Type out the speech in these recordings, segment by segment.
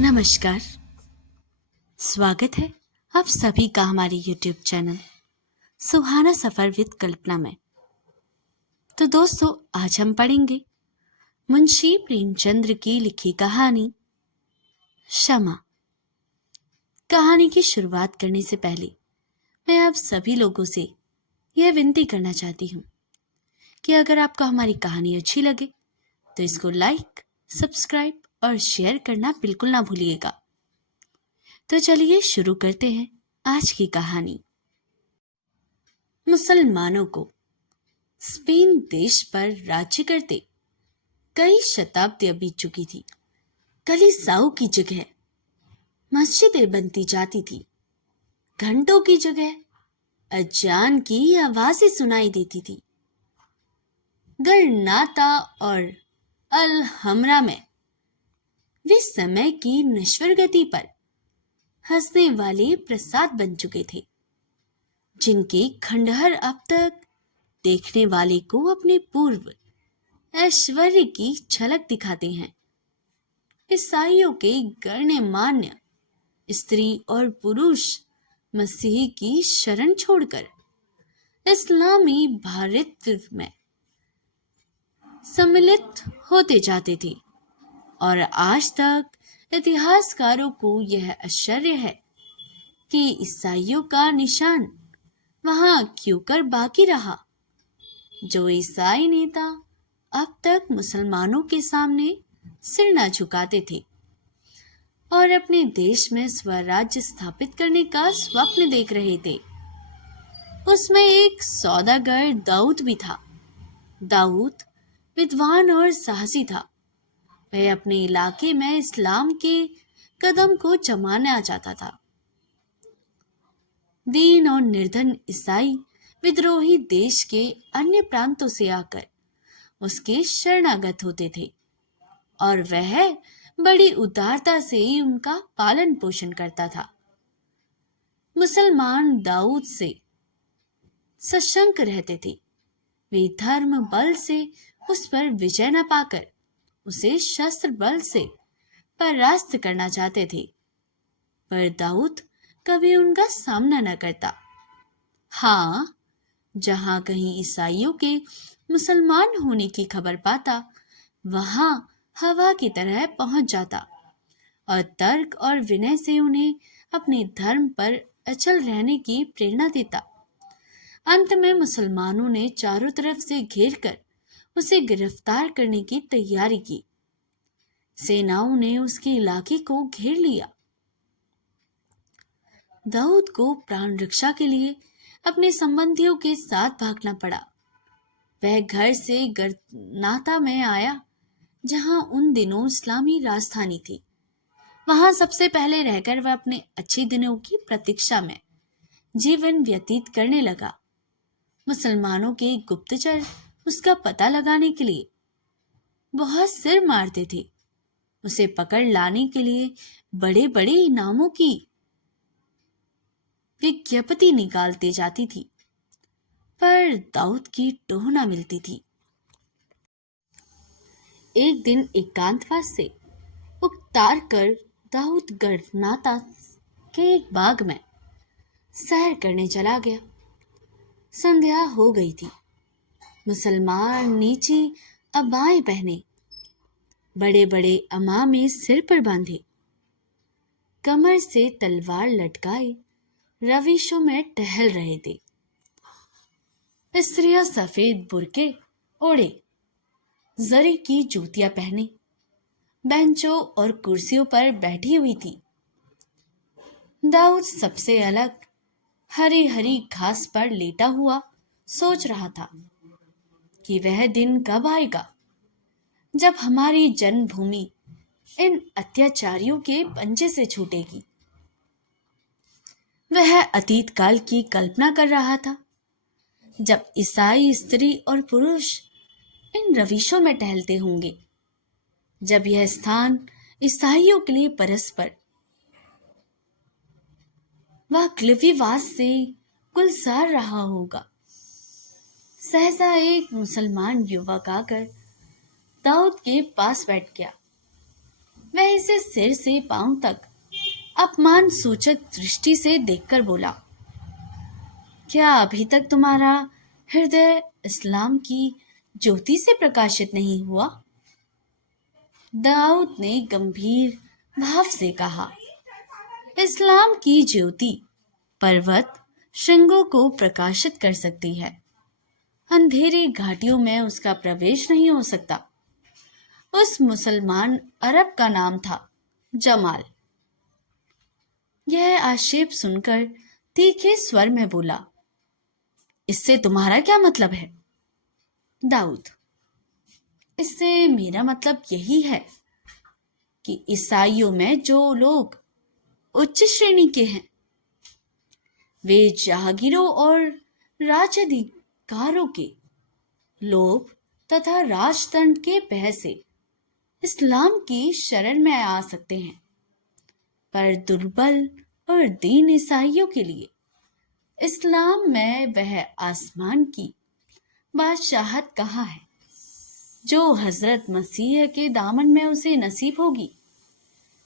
नमस्कार। स्वागत है आप सभी का हमारे YouTube channel Suhana Safar with Kalpana में। तो दोस्तों, आज हम पढ़ेंगे मुंशी प्रेमचंद्र की लिखी कहानी क्षमा। कहानी की शुरुआत करने से पहले मैं आप सभी लोगों से यह विनती करना चाहती हूँ कि अगर आपको हमारी कहानी अच्छी लगे तो इसको लाइक, सब्सक्राइब और शेयर करना बिल्कुल ना भूलिएगा। तो चलिए शुरू करते हैं आज की कहानी। मुसलमानों को स्पेन देश पर राज्य करते कई शताब्दियां बीत चुकी थी। कलीसियाओं की जगह मस्जिदें बनती जाती थी। घंटों की जगह अजान की आवाजें सुनाई देती थी। गरनाता और अल हमरा में वे समय की नश्वर गति पर हंसने वाले प्रसाद बन चुके थे, जिनके खंडहर अब तक देखने वाले को अपने पूर्व ऐश्वर्य की झलक दिखाते हैं। ईसाइयों के गण्यमान्य स्त्री और पुरुष मसीह की शरण छोड़कर इस्लामी भातृत्व में सम्मिलित होते जाते थे, और आज तक इतिहासकारों को यह आश्चर्य है कि ईसाइयों का निशान वहां क्यों कर बाकी रहा। जो ईसाई नेता अब तक मुसलमानों के सामने सिर न झुकाते थे और अपने देश में स्वराज्य स्थापित करने का स्वप्न देख रहे थे, उसमें एक सौदागर दाऊद भी था। दाऊद विद्वान और साहसी था। वह अपने इलाके में इस्लाम के कदम को जमाना चाहता था। दीन और निर्धन ईसाई विद्रोही देश के अन्य प्रांतों से आकर उसके शरणागत होते थे और वह बड़ी उदारता से उनका पालन पोषण करता था। मुसलमान दाऊद से सशंक रहते थे। वे धर्म बल से उस पर विजय न पाकर उसे शस्त्र बल से परास्त करना चाहते थे, पर दाऊद कभी उनका सामना न करता। हाँ, जहां कहीं ईसाइयों के मुसलमान होने की खबर पाता, वहां हवा की तरह पहुंच जाता और तर्क और विनय से उन्हें अपने धर्म पर अचल रहने की प्रेरणा देता। अंत में मुसलमानों ने चारों तरफ से घेरकर उसे गिरफ्तार करने की तैयारी की। सेनाओं ने उसके इलाके को घेर लिया। दाऊद को प्राण रक्षा के लिए अपने संबंधियों के साथ भागना पड़ा। वह घर से गरनाता में आया, जहां उन दिनों इस्लामी राजधानी थी। वहां सबसे पहले रहकर वह अपने अच्छे दिनों की प्रतीक्षा में जीवन व्यतीत करने लगा। मुसलमानों के गुप्तचर उसका पता लगाने के लिए बहुत सिर मारते थे। उसे पकड़ लाने के लिए बड़े बड़े इनामों की विज्ञप्ति निकालती जाती थी, पर दाऊद की टोह न मिलती थी। एक दिन एकांतवास से उकतार कर दाऊद गरनाता के एक बाग में सैर करने चला गया। संध्या हो गई थी। मुसलमान नीची अबाएं पहने, बड़े बड़े अमामे सिर पर बांधे, कमर से तलवार लटकाए रविशों में टहल रहे थे। स्त्रियां सफेद बुर्के ओढ़े, जरी की जूतियां पहने बेंचों और कुर्सियों पर बैठी हुई थी। दाऊद सबसे अलग हरी हरी घास पर लेटा हुआ सोच रहा था कि वह दिन कब आएगा जब हमारी जन्मभूमि इन अत्याचारियों के पंजे से छूटेगी। वह अतीत काल की कल्पना कर रहा था, जब ईसाई स्त्री और पुरुष इन रविशों में टहलते होंगे, जब यह स्थान ईसाइयों के लिए परस्पर वाकलिवास से गुलजार रहा होगा। सहसा एक मुसलमान युवक आकर दाऊद के पास बैठ गया। वह इसे सिर से पांव तक अपमान सूचक दृष्टि से देखकर बोला, क्या अभी तक तुम्हारा हृदय इस्लाम की ज्योति से प्रकाशित नहीं हुआ? दाऊद ने गंभीर भाव से कहा, इस्लाम की ज्योति पर्वत श्रृंगों को प्रकाशित कर सकती है, अंधेरी घाटियों में उसका प्रवेश नहीं हो सकता। उस मुसलमान अरब का नाम था जमाल। यह आक्षेप सुनकर तीखे स्वर में बोला, इससे तुम्हारा क्या मतलब है? दाऊद, इससे मेरा मतलब यही है कि ईसाइयों में जो लोग उच्च श्रेणी के हैं, वे जहागीरों और राजाधिकारों के लोभ तथा राजतंत्र के भय से इस्लाम की शरण में आ सकते हैं, पर दुर्बल और दीन ईसाइयों के लिए इस्लाम में वह आसमान की बादशाहत कहाँ है जो हजरत मसीह के दामन में उसे नसीब होगी।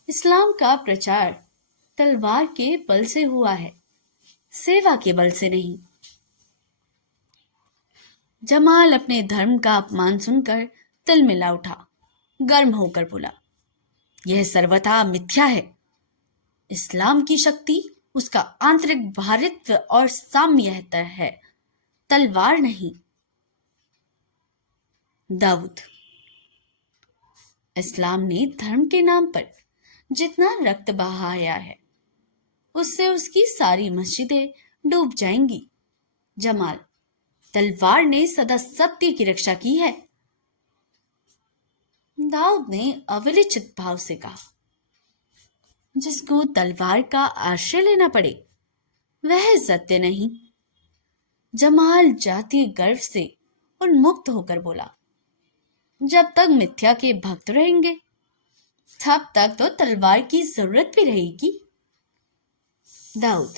इस्लाम का प्रचार तलवार के बल से हुआ है, सेवा के बल से नहीं। जमाल अपने धर्म का अपमान सुनकर तिलमिला उठा, गर्म होकर बोला, यह सर्वथा मिथ्या है। इस्लाम की शक्ति उसका आंतरिक भारित्व और साम्यता है, तलवार नहीं। दाऊद, इस्लाम ने धर्म के नाम पर जितना रक्त बहाया है, उससे उसकी सारी मस्जिदें डूब जाएंगी। जमाल, तलवार ने सदा सत्य की रक्षा की है। दाऊद ने अविचलित भाव से कहा, जिसको तलवार का आश्रय लेना पड़े वह सत्य नहीं। जमाल जातीय गर्व से उन्मुक्त होकर बोला, जब तक मिथ्या के भक्त रहेंगे तब तक तो तलवार की जरूरत भी रहेगी। दाऊद,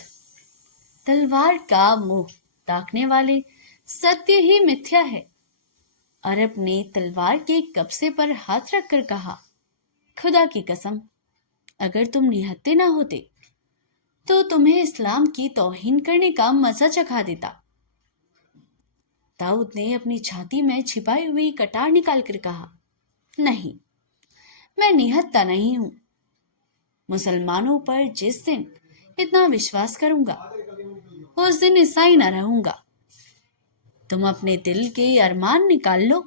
तलवार का मुंह ताकने वाले सत्य ही मिथ्या है। अरब ने तलवार के कब्जे पर हाथ रखकर कहा, खुदा की कसम, अगर तुम निहत्थे ना होते तो तुम्हें इस्लाम की तौहीन करने का मजा चखा देता। दाऊद ने अपनी छाती में छिपाई हुई कटार निकालकर कहा, नहीं, मैं निहत्था नहीं हूं। मुसलमानों पर जिस दिन इतना विश्वास करूंगा उस दिन ईसाई ना रहूंगा। तुम अपने दिल के अरमान निकाल लो।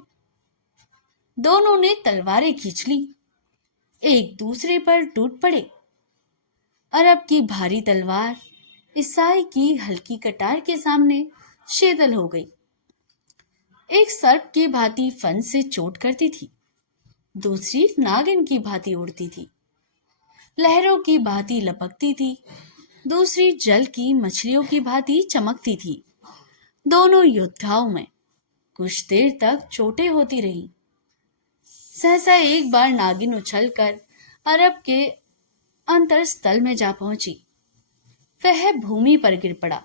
दोनों ने तलवारें खींच ली, एक दूसरे पर टूट पड़े। अरब की भारी तलवार ईसाई की हल्की कटार के सामने शीतल हो गई। एक सर्प की भांति फन से चोट करती थी, दूसरी नागिन की भांति उड़ती थी, लहरों की भांति लपकती थी, दूसरी जल की मछलियों की भांति चमकती थी। दोनों योद्धाओं में कुछ देर तक चोटें होती रही। सहसा एक बार नागिन उछलकर अरब के अंतरस्थल में जा पहुंची। वह भूमि पर गिर पड़ा।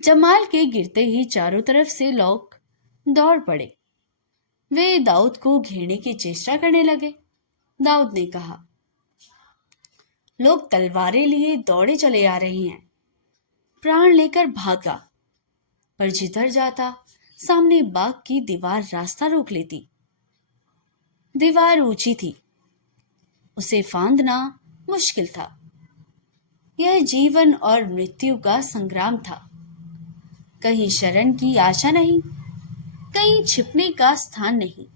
जमाल के गिरते ही चारों तरफ से लोग दौड़ पड़े। वे दाऊद को घेरने की चेष्टा करने लगे। दाऊद ने कहा, लोग तलवारें लिए दौड़े चले आ रहे हैं। प्राण लेकर भागा, पर जिधर जाता सामने बाग की दीवार रास्ता रोक लेती। दीवार ऊंची थी, उसे फांदना मुश्किल था। यह जीवन और मृत्यु का संग्राम था। कहीं शरण की आशा नहीं, कहीं छिपने का स्थान नहीं।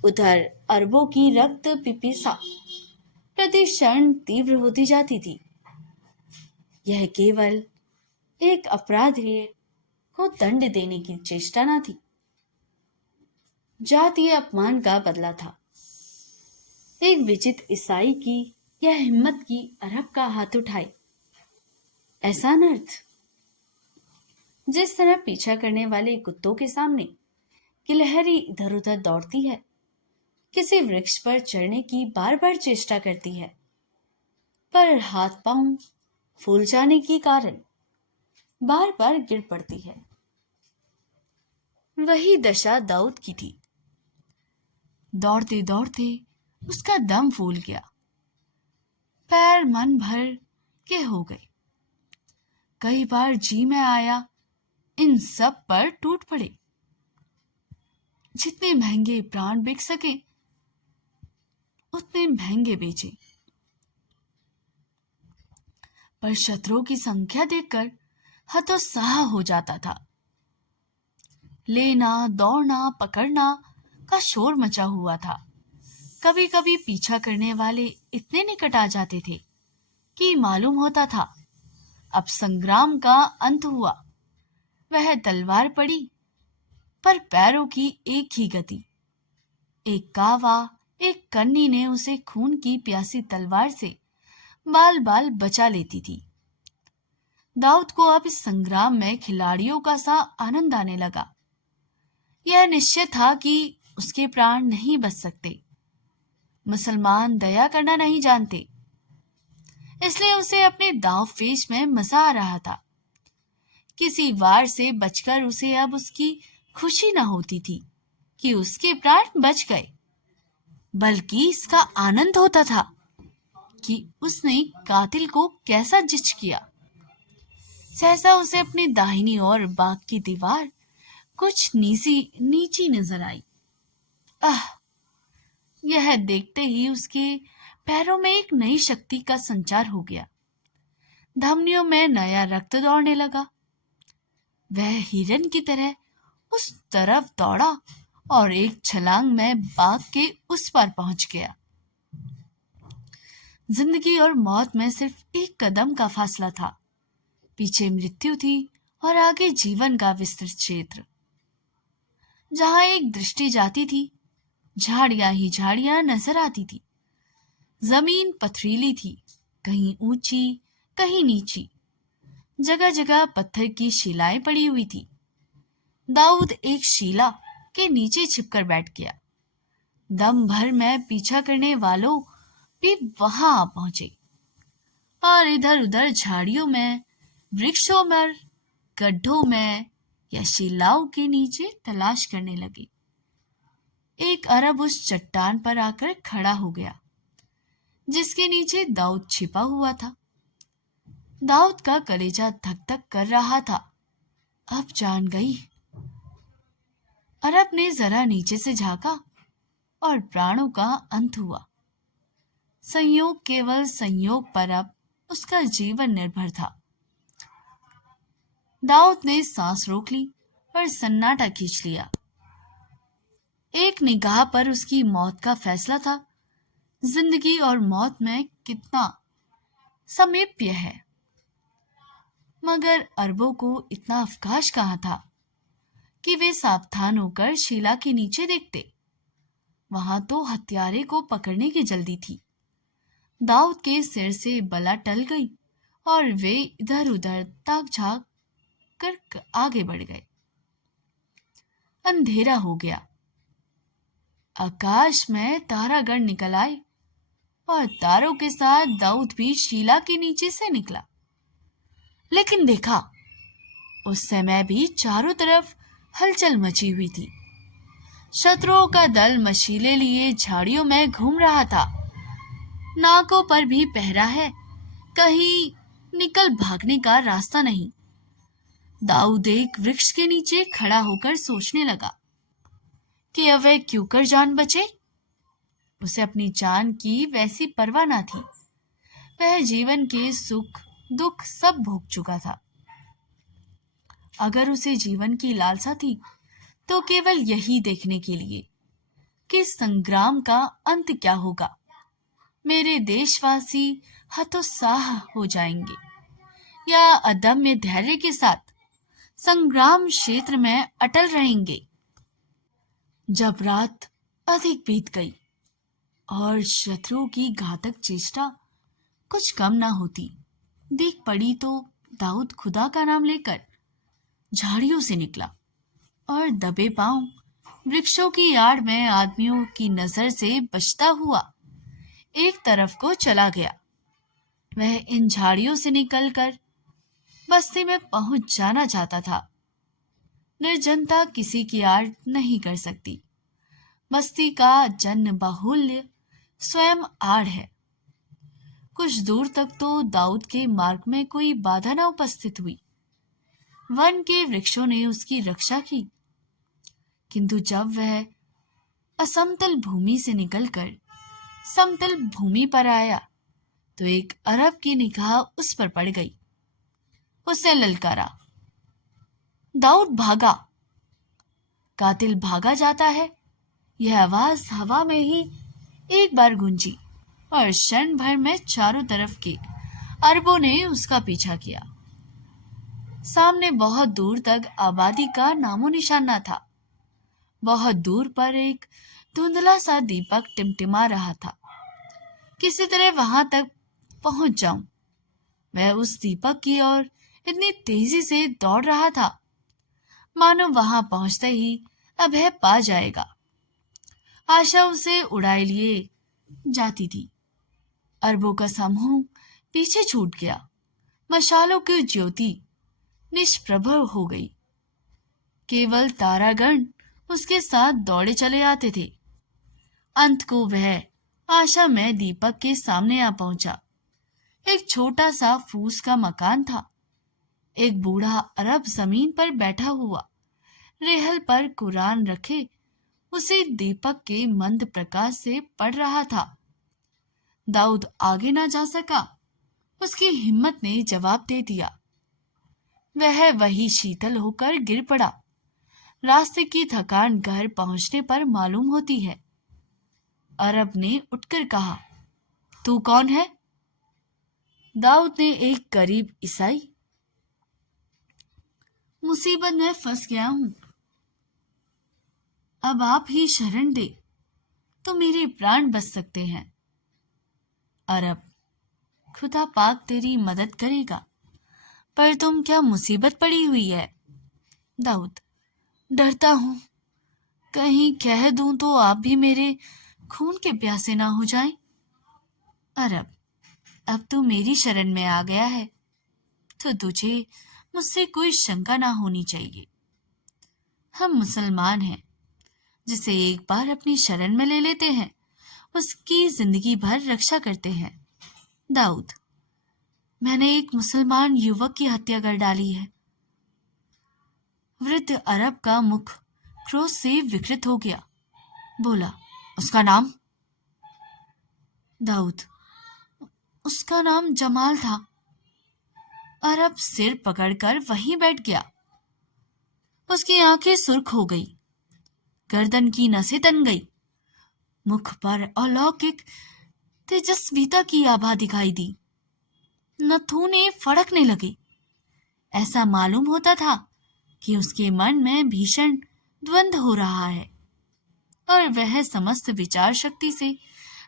उधर अरबों की रक्त पिपीसा प्रति क्षण तीव्र होती जाती थी। यह केवल एक अपराधी को दंड देने की चेष्टा न थी, जातीय अपमान का बदला था। एक विचित्र ईसाई की यह हिम्मत की अरब का हाथ उठाए, ऐसा अनर्थ। जिस तरह पीछा करने वाले कुत्तों के सामने गिलहरी इधर उधर दौड़ती है, किसी वृक्ष पर चढ़ने की बार बार चेष्टा करती है, पर हाथ पांव फूल जाने के कारण बार बार गिर पड़ती है, वही दशा दाऊद की थी। दौड़ते दौड़ते उसका दम फूल गया, पैर मन भर के हो गए। कई बार जी में आया इन सब पर टूट पड़े, जितने महंगे प्राण बिक सके उतने महंगे बेचे। पर शत्रुओं की संख्या देखकर हतोत्साह हो जाता था। लेना, दौड़ना, पकड़ना का शोर मचा हुआ था। कभी कभी पीछा करने वाले इतने निकट आ जाते थे कि मालूम होता था अब संग्राम का अंत हुआ। वह तलवार पड़ी, पर पैरों की एक ही गति। एक कावा, एक कन्नी ने उसे खून की प्यासी तलवार से बाल बाल बचा लेती थी। दाऊद को अब इस संग्राम में खिलाड़ियों का सा आनंद आने लगा। यह निश्चय था कि उसके प्राण नहीं बच सकते। मुसलमान दया करना नहीं जानते, इसलिए उसे अपने दांव पेच में मजा आ रहा था। किसी वार से बचकर उसे अब उसकी खुशी न होती थी कि उसके प्राण बच गए, बल्कि इसका आनंद होता था कि उसने कातिल को कैसा जिच किया। सहसा उसे अपनी दाहिनी ओर बाग की दीवार कुछ नीची नजर आई। यह देखते ही उसके पैरों में एक नई शक्ति का संचार हो गया। धमनियों में नया रक्त दौड़ने लगा। वह हिरन की तरह उस तरफ दौड़ा और एक छलांग में बाग के उस पार पहुंच गया। जिंदगी और मौत में सिर्फ एक कदम का फासला था। पीछे मृत्यु थी और आगे जीवन का विस्तृत क्षेत्र। जहां एक दृष्टि जाती थी, झाड़ियां ही झाड़ियां नजर आती थी। जमीन पथरीली थी, कहीं ऊंची, कहीं नीची। जगह जगह पत्थर की शिलाएं पड़ी हुई थी। दाऊद एक शिला के नीचे छिपकर बैठ गया। दम भर में पीछा करने वालों भी वहां आ पहुंचे और इधर उधर झाड़ियों में, वृक्षों में, गड्ढों में या शिलाओं के नीचे तलाश करने लगे। एक अरब उस चट्टान पर आकर खड़ा हो गया जिसके नीचे दाऊद छिपा हुआ था। दाऊद का कलेजा धक धक कर रहा था। अब जान गई। अरब ने जरा नीचे से झांका और प्राणों का अंत हुआ। संयोग, केवल संयोग पर अब उसका जीवन निर्भर था। दाऊद ने सांस रोक ली और सन्नाटा खींच लिया। एक निगाह पर उसकी मौत का फैसला था। जिंदगी और मौत में कितना सामीप्य है, मगर अरबों को इतना अवकाश कहाँ था कि वे सावधान होकर शिला के नीचे देखते। वहां तो हत्यारे को पकड़ने की जल्दी थी। दाऊद के सिर से बला टल गई और वे इधर उधर ताक झांक कर आगे बढ़ गए। अंधेरा हो गया। आकाश में तारागण निकल आए और तारों के साथ दाऊद भी शिला के नीचे से निकला। लेकिन देखा, उस समय भी चारों तरफ हलचल मची हुई थी। शत्रुओं का दल मशीले लिए झाड़ियों में घूम रहा था। नाकों पर भी पहरा है, कहीं निकल भागने का रास्ता नहीं। दाऊद एक वृक्ष के नीचे खड़ा होकर सोचने लगा कि अब वह क्यों कर जान बचे। उसे अपनी जान की वैसी परवाह न थी। वह जीवन के सुख दुख सब भोग चुका था। अगर उसे जीवन की लालसा थी तो केवल यही देखने के लिए कि संग्राम का अंत क्या होगा। मेरे देशवासी हतोत्साह हो जाएंगे या अदम्य धैर्य के साथ संग्राम क्षेत्र में अटल रहेंगे। जब रात अधिक बीत गई और शत्रुओं की घातक चेष्टा कुछ कम ना होती देख पड़ी, तो दाऊद खुदा का नाम लेकर झाड़ियों से निकला और दबे पांव वृक्षों की आड़ में आदमियों की नजर से बचता हुआ एक तरफ को चला गया। वह इन झाड़ियों से निकलकर बस्ती में पहुंच जाना चाहता था। निर्जनता किसी की आड़ नहीं कर सकती। बस्ती का जन बाहुल्य स्वयं आड़ है। कुछ दूर तक तो दाऊद के मार्ग में कोई बाधा न उपस्थित हुई। वन के वृक्षों ने उसकी रक्षा की, किंतु जब वह असमतल भूमि से निकलकर समतल भूमि पर आया तो एक अरब की निगाह उस पर पड़ गई। उसने ललकारा, दाऊद भागा। कातिल भागा जाता है। यह आवाज हवा में ही एक बार गूंजी और क्षण भर में चारों तरफ के अरबों ने उसका पीछा किया। सामने बहुत दूर तक आबादी का नामो निशान न था। बहुत दूर पर एक धुंधला सा दीपक टिमटिमा रहा था। किसी तरह वहां तक पहुंच जाऊं। वह उस दीपक की ओर इतनी तेजी से दौड़ रहा था मानो वहां पहुंचते ही अभय पा जाएगा। आशा उसे उड़ाए लिए जाती थी। अरबों का समूह पीछे छूट गया। मशालों की ज्योति निष्प्रभ हो गई। केवल तारागण उसके साथ दौड़े चले आते थे। अंत को वह आशा में दीपक के सामने आ पहुंचा। एक छोटा सा फूस का मकान था। एक बूढ़ा अरब जमीन पर बैठा हुआ रेहल पर कुरान रखे उसे दीपक के मंद प्रकाश से पढ़ रहा था। दाऊद आगे ना जा सका। उसकी हिम्मत ने जवाब दे दिया। वह वही शीतल होकर गिर पड़ा। रास्ते की थकान घर पहुंचने पर मालूम होती है। अरब ने उठकर कहा, तू कौन है? दाऊद ने एक गरीब ईसाई। मुसीबत में फंस गया हूं। अब आप ही शरण दे तो मेरे प्राण बच सकते हैं। अरब, खुदा पाक तेरी मदद करेगा, पर तुम क्या मुसीबत पड़ी हुई है? दाऊद, डरता हूं कहीं कह दूं तो आप भी मेरे खून के प्यासे ना हो जाएं। अरब, अब तू मेरी शरण में आ गया है तो तुझे मुझसे कोई शंका ना होनी चाहिए। हम मुसलमान हैं। जिसे एक बार अपनी शरण में ले लेते हैं उसकी जिंदगी भर रक्षा करते हैं। दाऊद, मैंने एक मुसलमान युवक की हत्या कर डाली है। वृद्ध अरब का मुख क्रोध से विकृत हो गया। बोला, उसका नाम? दाऊद, उसका नाम जमाल था। अरब सिर पकड़कर वहीं बैठ गया। उसकी आंखें सुर्ख हो गई। गर्दन की नसें तन गई। मुख पर अलौकिक तेजस्विता की आभा दिखाई दी। नथुने फड़कने लगे। ऐसा मालूम होता था कि उसके मन में भीषण द्वंद्व हो रहा है और वह समस्त विचार शक्ति से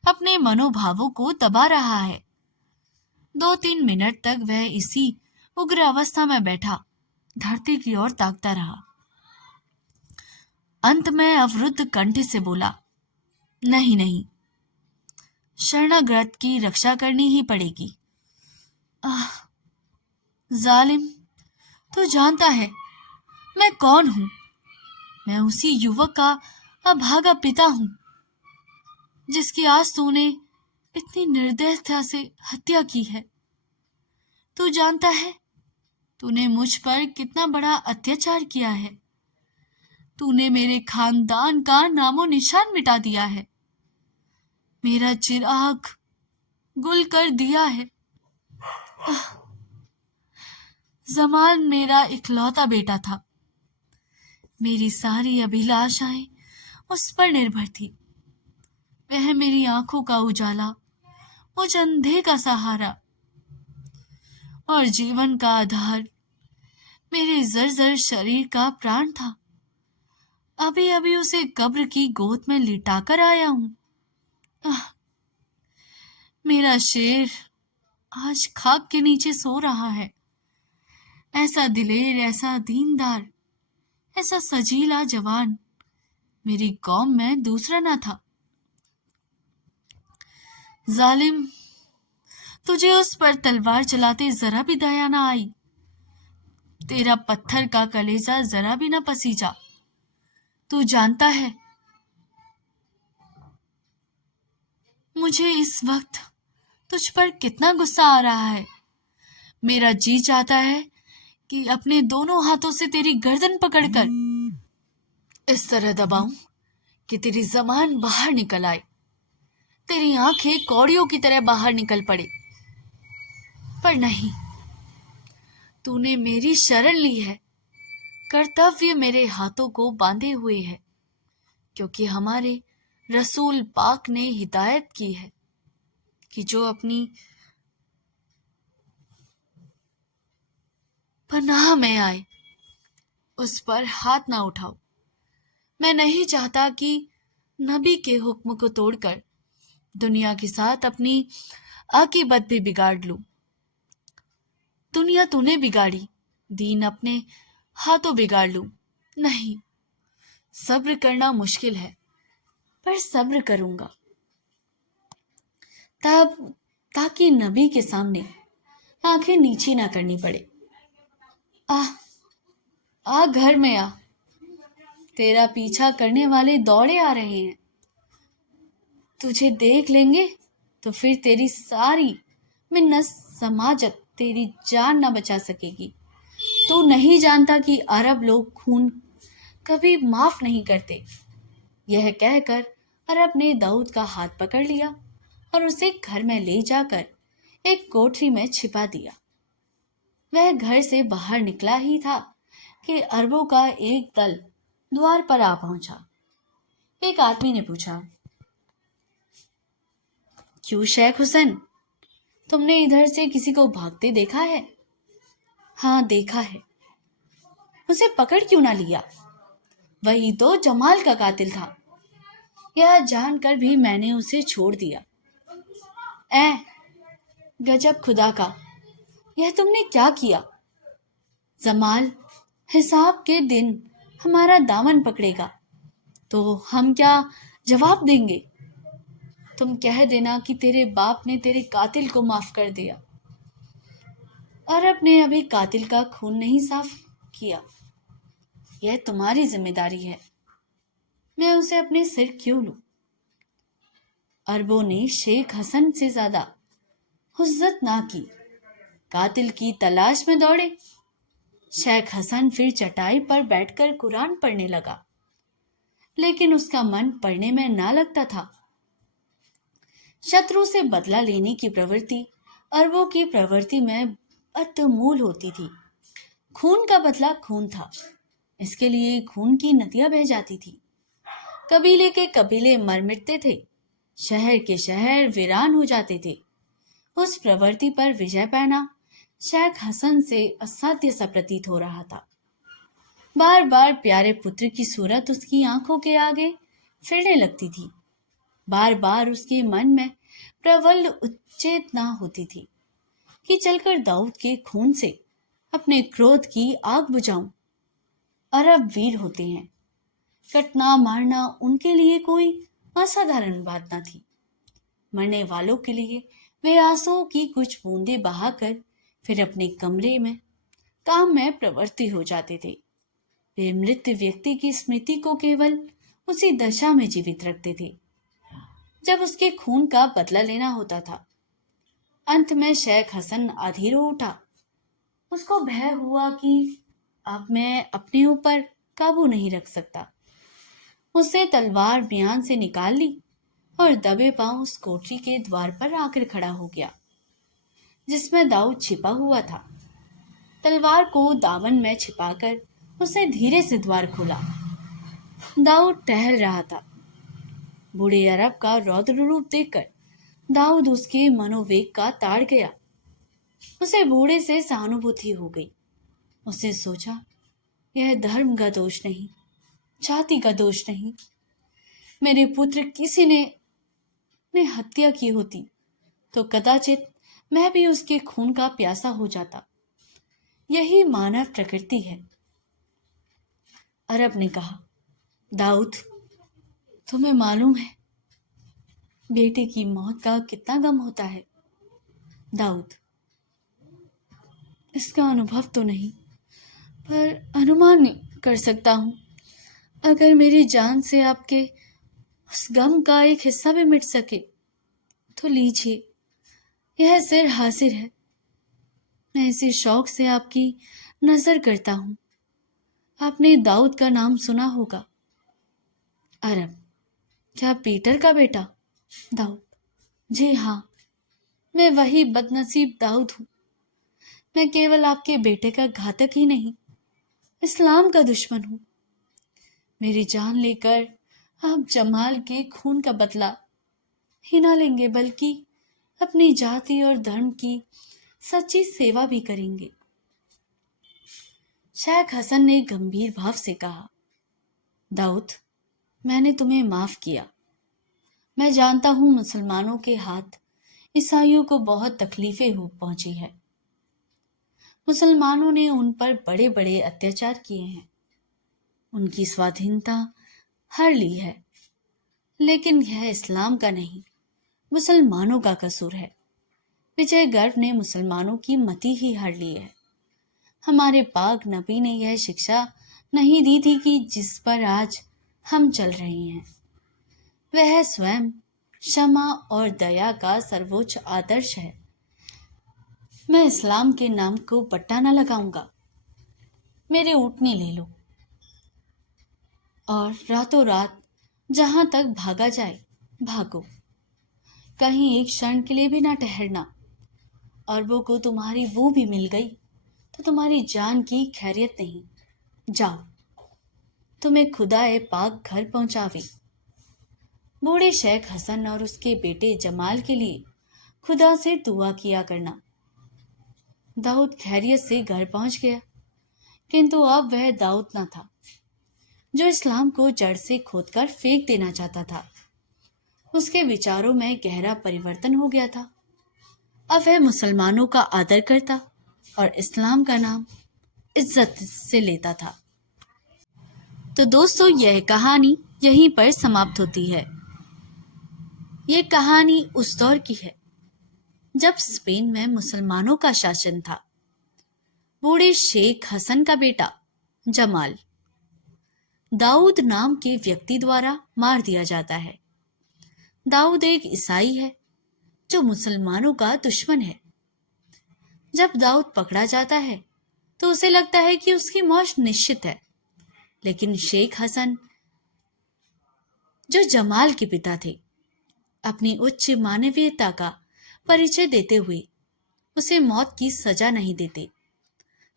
अपने मनोभावों को दबा रहा है। 2-3 मिनट तक वह इसी उग्र अवस्था में बैठा धरती की ओर ताकता रहा। अंत में अवरुद्ध कंठ से बोला, नहीं नहीं, शरणागत की रक्षा करनी ही पड़ेगी। जालिम, तू जानता है मैं कौन हूं? मैं उसी युवक का अभागा पिता हूं जिसकी आज तूने इतनी निर्दयता से हत्या की है। तू जानता है तूने मुझ पर कितना बड़ा अत्याचार किया है। तूने मेरे खानदान का नामो निशान मिटा दिया है। मेरा चिराग गुल कर दिया है। जमाल मेरा इकलौता बेटा था। मेरी सारी अभिलाषाएं उस पर निर्भर थी। वह मेरी आंखों का उजाला, मुझ अंधे का सहारा और जीवन का आधार, मेरे जर्जर शरीर का प्राण था। अभी अभी उसे कब्र की गोद में लिटाकर आया हूं। मेरा शेर आज खाक के नीचे सो रहा है। ऐसा दिलेर, ऐसा दीनदार, ऐसा सजीला जवान मेरी कौम में दूसरा ना था। जालिम, तुझे उस पर तलवार चलाते जरा भी दया ना आई। तेरा पत्थर का कलेजा जरा भी ना पसीजा। तू जानता है मुझे इस वक्त तुझ पर कितना गुस्सा आ रहा है। मेरा जी चाहता है कि अपने दोनों हाथों से तेरी गर्दन पकड़कर इस तरह दबाऊं कि तेरी जबान बाहर निकल आए, तेरी आंखें कौड़ियों की तरह बाहर निकल पड़े। पर नहीं, तूने मेरी शरण ली है। कर्तव्य मेरे हाथों को बांधे हुए है, क्योंकि हमारे रसूल पाक ने हिदायत की है कि जो अपनी पनाह में आए उस पर हाथ ना उठाओ। मैं नहीं चाहता कि नबी के हुक्म को तोड़कर दुनिया के साथ अपनी आकीबत भी बिगाड़ लूं। दुनिया तूने बिगाड़ी, दीन अपने हाथों बिगाड़ लूं। नहीं, सब्र करना मुश्किल है, पर सब्र करूंगा तब ताकि नबी के सामने आंखें नीची ना करनी पड़े। आ आ घर में आ, तेरा पीछा करने वाले दौड़े आ रहे हैं। तुझे देख लेंगे तो फिर तेरी सारी मिन्नत समाजत तेरी जान न बचा सकेगी। तू नहीं जानता कि अरब लोग खून कभी माफ नहीं करते। यह कहकर अरब ने दाऊद का हाथ पकड़ लिया और उसे घर में ले जाकर एक कोठरी में छिपा दिया। वह घर से बाहर निकला ही था कि अरबों का एक दल द्वार पर आ पहुंचा। एक आदमी ने पूछा, क्यों शेख हुसैन, तुमने इधर से किसी को भागते देखा है? हाँ, देखा है। उसे पकड़ क्यों ना लिया? वही तो जमाल का कातिल था। यह जानकर भी मैंने उसे छोड़ दिया। ऐ गजब खुदा का, यह तुमने क्या किया? जमाल हिसाब के दिन हमारा दामन पकड़ेगा तो हम क्या जवाब देंगे? तुम कह देना कि तेरे बाप ने तेरे कातिल को माफ कर दिया। अरब ने अभी कातिल का खून नहीं साफ किया। यह तुम्हारी जिम्मेदारी है। मैं उसे अपने सिर क्यों लूं? अरबों ने शेख हसन से ज्यादा हुज्जत ना की, कातिल की तलाश में दौड़े। शेख हसन फिर चटाई पर बैठकर कुरान पढ़ने लगा, लेकिन उसका मन पढ़ने में ना लगता था। शत्रु से बदला लेने की प्रवृत्ति अरबों की प्रवृत्ति में अतमूल होती थी। खून का बदला खून था, इसके लिए खून की नदियां बह जाती थी। कबीले के कबीले मर मिटते थे, शहर के शहर वीरान हो जाते थे। उस प्रवृत्ति पर विजय पाना शेख हसन से असाध्य सा प्रतीत हो रहा था। बार बार प्यारे पुत्र की सूरत उसकी आंखों के आगे फिरने लगती थी। बार बार उसके मन में प्रबल उच्चेतना होती थी कि चलकर दाऊद के खून से अपने क्रोध की आग बुझाऊं। अरब वीर होते हैं, कटना मारना उनके लिए कोई असाधारण बात न थी। मरने वालों के लिए वे आंसुओं की कुछ बूंदें बहाकर फिर अपने कमरे में काम में प्रवृत्ति हो जाते थे। वे मृत व्यक्ति की स्मृति को केवल उसी दशा में जीवित रखते थे जब उसके खून का बदला लेना होता था। अंत में शेख हसन अधीर हो उठा। उसको भय हुआ कि अब मैं अपने ऊपर काबू नहीं रख सकता। उसने तलवार म्यान से निकाल ली और दबे पांव उस कोठरी के द्वार पर आकर खड़ा हो गया जिसमें दाऊद छिपा हुआ था। तलवार को दामन में छिपाकर उसने धीरे से द्वार खोला। दाऊद टहल रहा था। बूढ़े अरब का रौद्र रूप देखकर दाऊद उसके मनोवेग का ताड़ गया। उसे बूढ़े से सहानुभूति हो गई। उसने सोचा, यह धर्म का दोष नहीं, जाति का दोष नहीं। मेरे पुत्र किसी ने हत्या की होती तो कदाचित मैं भी उसके खून का प्यासा हो जाता। यही मानव प्रकृति है। अरब ने कहा, दाऊद, तुम्हें मालूम है बेटे की मौत का कितना गम होता है? दाऊद, इसका अनुभव तो नहीं, पर अनुमान कर सकता हूं। अगर मेरी जान से आपके उस गम का एक हिस्सा भी मिट सके तो लीजिए, यह सिर हाजिर है। मैं इसी शौक से आपकी नजर करता हूँ। आपने दाऊद का नाम सुना होगा। अरब, क्या पीटर का बेटा दाऊद? जी हाँ, मैं वही बदनसीब दाऊद हूँ। मैं केवल आपके बेटे का घातक ही नहीं, इस्लाम का दुश्मन हूँ। मेरी जान लेकर आप जमाल के खून का बदला ही ना लेंगे, बल्कि अपनी जाति और धर्म की सच्ची सेवा भी करेंगे। शेख हसन ने गंभीर भाव से कहा, दाऊद, मैंने तुम्हें माफ किया। मैं जानता हूं मुसलमानों के हाथ ईसाइयों को बहुत तकलीफें हो पहुंची है। मुसलमानों ने उन पर बड़े बड़े अत्याचार किए हैं, उनकी स्वाधीनता हर ली है, लेकिन यह इस्लाम का नहीं, मुसलमानों का कसूर है। विजय गर्व ने मुसलमानों की मति ही हर ली है। हमारे पाक नबी ने यह शिक्षा नहीं दी थी कि जिस पर आज हम चल रहे हैं। वह स्वयं क्षमा और दया का सर्वोच्च आदर्श है। मैं इस्लाम के नाम को पट्टा न लगाऊंगा। मेरे ऊँटनी ले लो और रातों रात जहां तक भागा जाए भागो। कहीं एक क्षण के लिए भी ना ठहरना। अरबों को तुम्हारी बू भी मिल गई तो तुम्हारी जान की खैरियत नहीं। जाओ, तुम्हें खुदा ए पाक घर पहुंचावे। बूढ़े शेख हसन और उसके बेटे जमाल के लिए खुदा से दुआ किया करना। दाऊद खैरियत से घर पहुंच गया, किंतु अब वह दाऊद न था जो इस्लाम को जड़ से खोदकर फेंक देना चाहता था। उसके विचारों में गहरा परिवर्तन हो गया था। अब वह मुसलमानों का आदर करता और इस्लाम का नाम इज्जत से लेता था। तो दोस्तों, यह कहानी यहीं पर समाप्त होती है। ये कहानी उस दौर की है जब स्पेन में मुसलमानों का शासन था। बूढ़े शेख हसन का बेटा जमाल दाऊद नाम के व्यक्ति द्वारा मार दिया जाता है। दाऊद एक ईसाई है जो मुसलमानों का दुश्मन है। जब दाऊद पकड़ा जाता है तो उसे लगता है कि उसकी मौत निश्चित है, लेकिन शेख हसन जो जमाल के पिता थे, अपनी उच्च मानवीयता का परिचय देते हुए उसे मौत की सजा नहीं देते।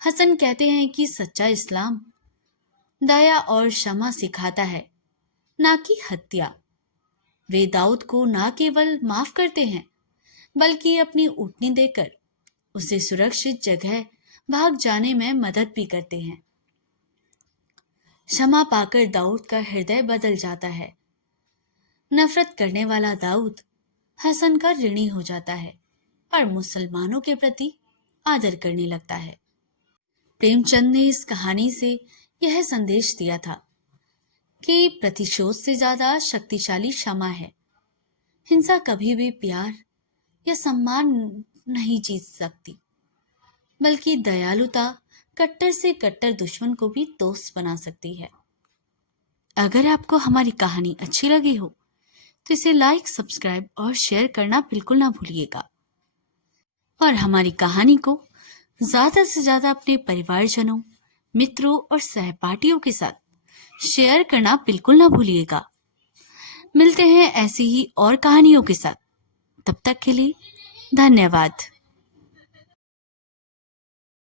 हसन कहते हैं कि सच्चा इस्लाम दया और क्षमा सिखाता है, ना कि हत्या। वे दाऊद को ना केवल माफ करते हैं, बल्कि अपनी ऊँटनी देकर उसे सुरक्षित जगह भाग जाने में मदद भी करते हैं। क्षमा पाकर दाऊद का हृदय बदल जाता है। नफरत करने वाला दाऊद हसन का ऋणी हो जाता है और मुसलमानों के प्रति आदर करने लगता है। प्रेमचंद ने इस कहानी से यह संदेश दिया था कि प्रतिशोध से ज्यादा शक्तिशाली क्षमा है। हिंसा कभी भी प्यार या सम्मान नहीं जीत सकती, बल्कि दयालुता कट्टर से कट्टर दुश्मन को भी दोस्त बना सकती है। अगर आपको हमारी कहानी अच्छी लगी हो तो इसे लाइक, सब्सक्राइब और शेयर करना बिल्कुल ना भूलिएगा। और हमारी कहानी को ज्यादा से ज्यादा अपने परिवारजनों, मित्रों और सहपाठियों के साथ शेयर करना बिल्कुल ना भूलिएगा। मिलते हैं ऐसी ही और कहानियों के साथ। तब तक के लिए धन्यवाद।